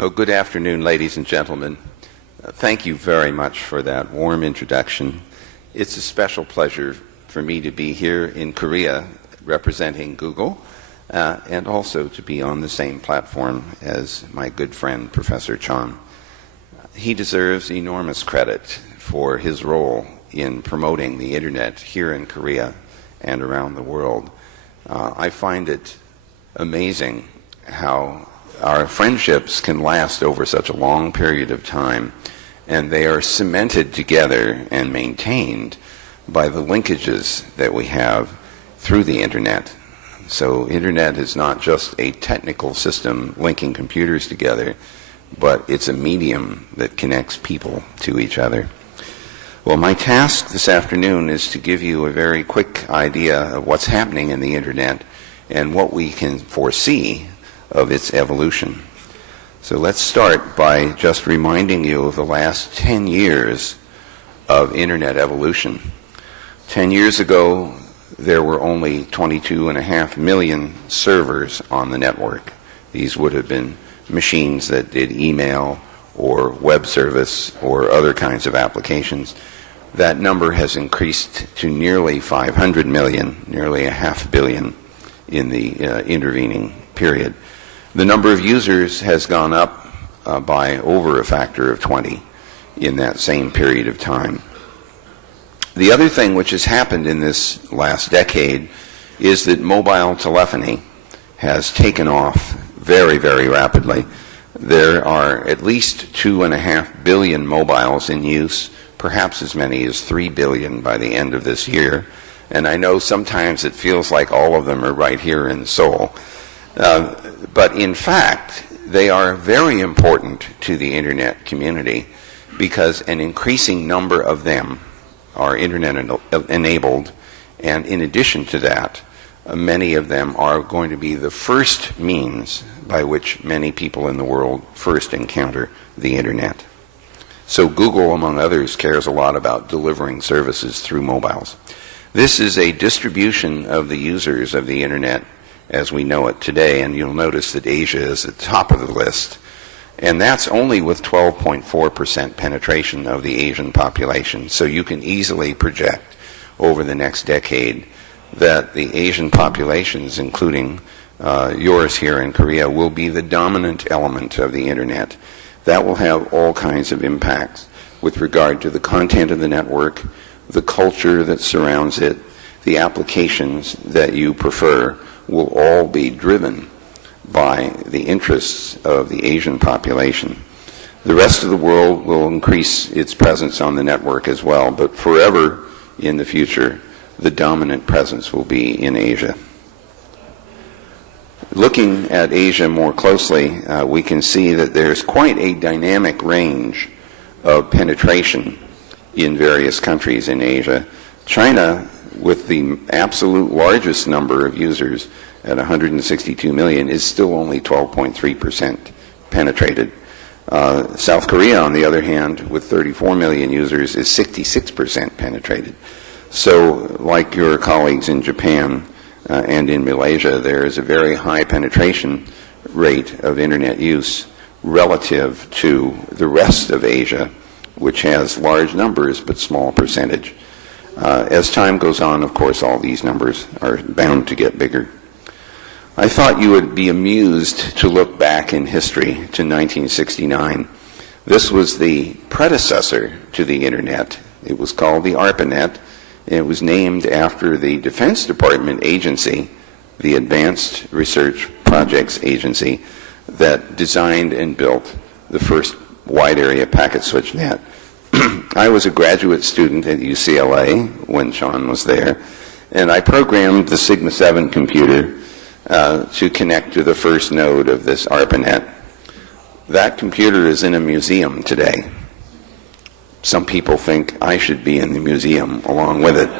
Oh, good afternoon, ladies and gentlemen. Thank you very much for that warm introduction. It's a special pleasure for me to be here in Korea representing Google and also to be on the same platform as my good friend, Professor Chon. He deserves enormous credit for his role in promoting the Internet here in Korea and around the world. I find it amazing how our friendships can last over such a long period of time, and they are cemented together and maintained by the linkages that we have through the Internet. So Internet is not just a technical system linking computers together, but it's a medium that connects people to each other. Well, my task this afternoon is to give you a very quick idea of what's happening in the Internet and what we can foresee of its evolution. So let's start by just reminding you of the last 10 years of Internet evolution. 10 years ago, there were only 22.5 million servers on the network. These would have been machines that did email or web service or other kinds of applications. That number has increased to nearly 500 million, nearly 500 million in the intervening period. The number of users has gone up by over a factor of 20 in that same period of time. The other thing which has happened in this last decade is that mobile telephony has taken off very, very rapidly. There are at least 2.5 billion mobiles in use, perhaps as many as 3 billion by the end of this year. And I know sometimes it feels like all of them are right here in Seoul. But in fact, they are very important to the Internet community because an increasing number of them are Internet enabled, and in addition to that, many of them are going to be the first means by which many people in the world first encounter the Internet. So Google, among others, cares a lot about delivering services through mobiles. This is a distribution of the users of the Internet as we know it today, and you'll notice that Asia is at the top of the list. And that's only with 12.4% penetration of the Asian population. So you can easily project over the next decade that the Asian populations, including yours here in Korea, will be the dominant element of the Internet. That will have all kinds of impacts with regard to the content of the network, the culture that surrounds it, the applications that you prefer will all be driven by the interests of the Asian population. The rest of the world will increase its presence on the network as well, but forever in the future, the dominant presence will be in Asia. Looking at Asia more closely, we can see that there's quite a dynamic range of penetration in various countries in Asia. China, with the absolute largest number of users at 162 million, is still only 12.3% penetrated. South Korea, on the other hand, with 34 million users, is 66% penetrated. So, like your colleagues in Japan and in Malaysia, there is a very high penetration rate of Internet use relative to the rest of Asia, which has large numbers but small percentage. As time goes on, of course, all these numbers are bound to get bigger. I thought you would be amused to look back in history to 1969. This was the predecessor to the Internet. It was called the ARPANET. It was named after the Defense Department agency, the Advanced Research Projects Agency, that designed and built the first wide area packet switch net. I was a graduate student at UCLA when Sean was there, and I programmed the Sigma 7 computer to connect to the first node of this ARPANET. That computer is in a museum today. Some people think I should be in the museum along with it.